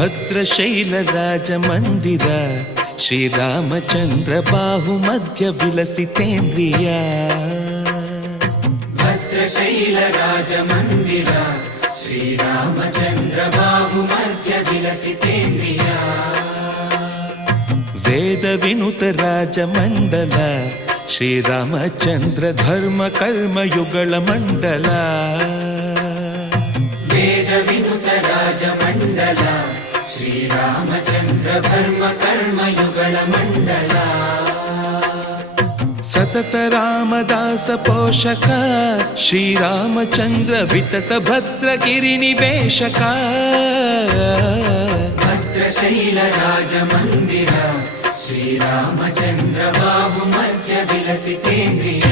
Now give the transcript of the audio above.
ಭದ್ರಶೈಲ ರಾಜ ಮಂದಿರ ಶ್ರೀರಾಮಚಂದ್ರ ಬಾಹು ಮಧ್ಯ ವಿಲಸಿತೇಂದ್ರಿಯ ಭದ್ರಶೈಲ ರಾಜ ಮಂದಿರ ಶ್ರೀರಾಮಚಂದ್ರ ಬಾಹು ಮಧ್ಯ ವಿಲಸಿತೇಂದ್ರಿಯ ವೇದ ವಿನುತ ರಾಜ ಮಂಡಲ ಶ್ರೀರಾಮಚಂದ್ರ ಧರ್ಮ ಕರ್ಮಯುಗಳ ಮಂಡಲ ವೇದ ವಿನುತ ರಾಜ ಮಂಡಲ ಶ್ರೀರಾಮಚಂದ್ರ ಧರ್ಮ ಕರ್ಮಯುಗಳ ಮಂಡಲ ಸತತ ರಾಮದಾಸ ಪೋಷಕ ಶ್ರೀರಾಮಚಂದ್ರ ವಿತತ ಭದ್ರಗಿರಿ ನಿವೇಶಕ ಭದ್ರಶೈಲ ರಾಜ ಮಂದಿರ ಶ್ರೀರಾಮಚಂದ್ರ ಬಾಹು ಮಧ್ಯ ವಿಲಸಿತೇಂದ್ರಿಯ